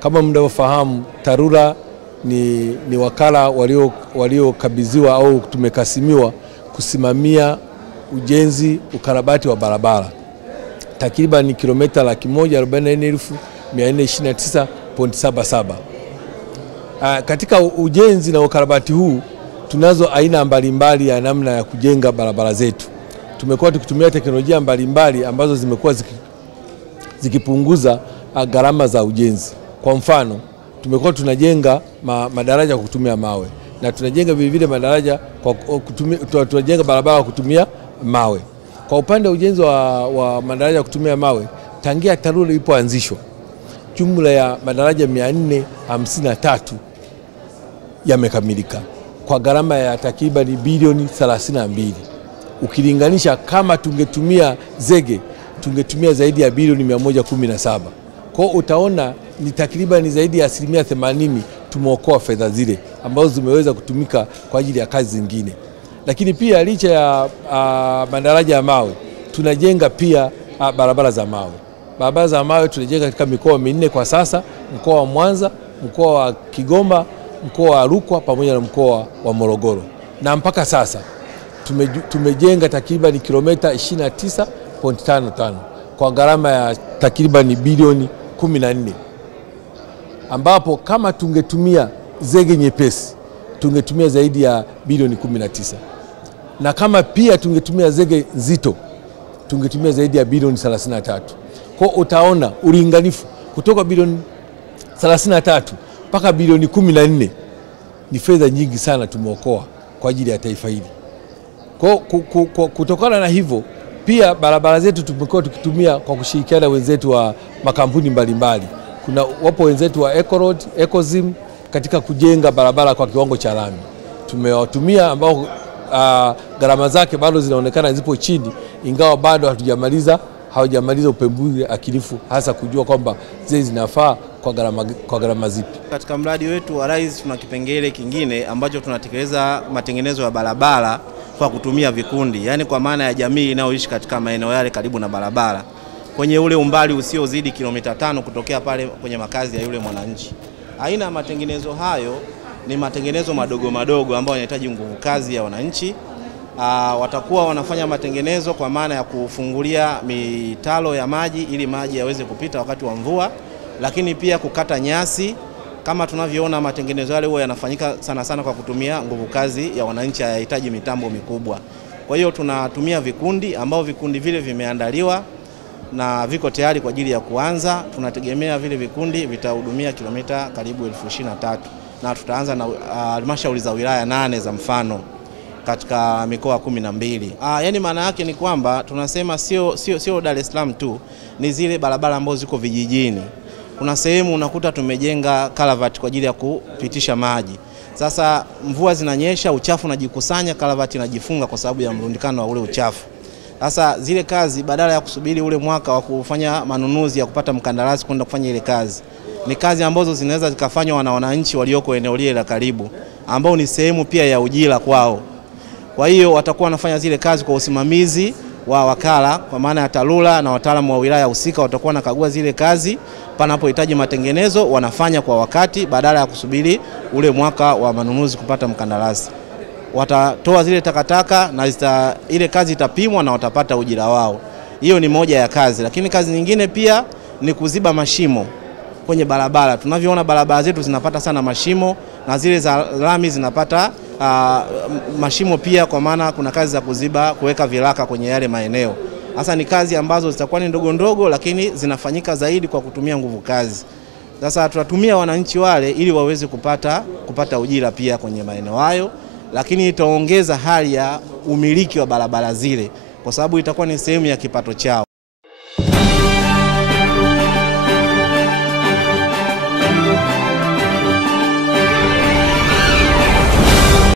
Kama mnavyofahamu, TARURA ni wakala waliokabidhiwa au tumekasimiwa kusimamia ujenzi, ukarabati wa barabara takriban kilomita 144,429.77. Katika ujenzi na ukarabati huu tunazo aina mbalimbali ya namna ya kujenga barabara zetu. Tumekuwa tukitumia teknolojia mbalimbali ambazo zimekuwa zikipunguza gharama za ujenzi. Kwa mfano, tumekuwa tunajenga madaraja kwa kutumia mawe, na tunajenga vile madaraja tunajenga barabara kwa kutumia mawe. Kwa upande wa ujenzi wa madaraja kutumia mawe, tangia TARURA ilipoanzishwa, jumla ya madaraja 453 yamekamilika kwa gharama ya takriban bilioni 32. Ukilinganisha kama tungetumia zege, tungetumia zaidi ya bilioni 117. Kwa hiyo utaona ni takriban zaidi ya 80% tumeokoa fedha zile ambazo zimeweza kutumika kwa ajili ya kazi zingine. Lakini pia licha ya madaraja ya mawe, tunajenga pia barabara za mawe. Barabara za mawe tunajenga katika mikoa 4 kwa sasa: mkoa wa Mwanza, mkoa wa Kigoma, mkoa wa Rukwa pamoja na mkoa wa Morogoro. Na mpaka sasa tumejenga takriban kilomita 29.55 kwa gharama ya takriban bilioni 14, ambapo kama tungetumia zege nyepesi tungetumia zaidi ya bilioni 19, na kama pia tungetumia zege nzito tungetumia zaidi ya bilioni 33. Kwa utaona ulinganifu kutoka bilioni 33 mpaka bilioni 14 ni fedha nyingi sana tumeokoa kwa ajili ya taifa hili. Kutokana na hivyo, pia barabara zetu tumekuwa tukitumia kwa kushirikiana wenzetu wa makampuni mbalimbali. Wapo wenzetu wa Eco-Road, Ecozim katika kujenga barabara kwa kiwango cha lami. Tumewatumia ambao gharama zake bado zinaonekana zipo chini, ingawa bado hawajamaliza upembuzi akilifu, hasa kujua kwamba zile zinafaa kwa gharama zipi. Katika mradi wetu wa RISE tuna kipengele kingine ambacho tunatekeleza matengenezo ya barabara kwa kutumia vikundi, yani kwa maana ya jamii inayoishi katika maeneo yale karibu na barabara, kwenye ule umbali usiozidi kilomita 5 kutokea pale kwenye makazi ya yule mwananchi. Aina ya matengenezo hayo ni matengenezo madogo madogo ambayo yanahitaji nguvu kazi ya wananchi. Watakuwa wanafanya matengenezo kwa maana ya kufungulia mitalo ya maji ili maji yaweze kupita wakati wa mvua, lakini pia kukata nyasi. Kama tunavyoona, matengenezo yale huwa yanafanyika sana sana kwa kutumia nguvu kazi ya wananchi, hayahitaji mitambo mikubwa. Kwa hiyo tunatumia vikundi ambao vikundi vile vimeandaliwa na viko tayari kwa ajili ya kuanza. Tunategemea vile vikundi vitahudumia kilomita karibu 23,000, na tutaanza na halmashauri za wilaya 8 za mfano katika mikoa 12. Yani maana yake ni kwamba tunasema sio Dar es Salaam tu, ni zile barabara ambazo ziko vijijini. Kuna sehemu unakuta tumejenga kalavati kwa ajili ya kupitisha maji. Sasa mvua zinanyesha, uchafu unajikusanya, kalavati inajifunga kwa sababu ya mrundikano wa ule uchafu. Sasa zile kazi, badala ya kusubiri ule mwaka wa kufanya manunuzi ya kupata mkandarasi kwenda kufanya ile kazi, ni kazi ambazo zinaweza zikafanywa na wananchi walioko eneo lile la karibu, ambao ni sehemu pia ya ujira kwao. Kwa hiyo watakuwa wanafanya zile kazi kwa usimamizi wa wakala, kwa maana ya TARURA, na wataalamu wa wilaya husika watakuwa wanakagua zile kazi. Panapohitaji matengenezo wanafanya kwa wakati, badala ya kusubiri ule mwaka wa manunuzi kupata mkandarasi. Watatoa zile takataka na ile kazi itapimwa na watapata ujira wao. Hiyo ni moja ya kazi, lakini kazi nyingine pia ni kuziba mashimo kwenye barabara. Tunavyoona barabara zetu zinapata sana mashimo, na zile za lami zinapata mashimo pia, kwa maana kuna kazi za kuziba, kuweka viraka kwenye yale maeneo. Hasa ni kazi ambazo zitakuwa ni ndogo ndogo, lakini zinafanyika zaidi kwa kutumia nguvu kazi. Sasa tutatumia wananchi wale ili waweze kupata ujira pia kwenye maeneo hayo, lakini itaongeza hali ya umiliki wa barabara zile, kwa sababu itakuwa ni sehemu ya kipato chao.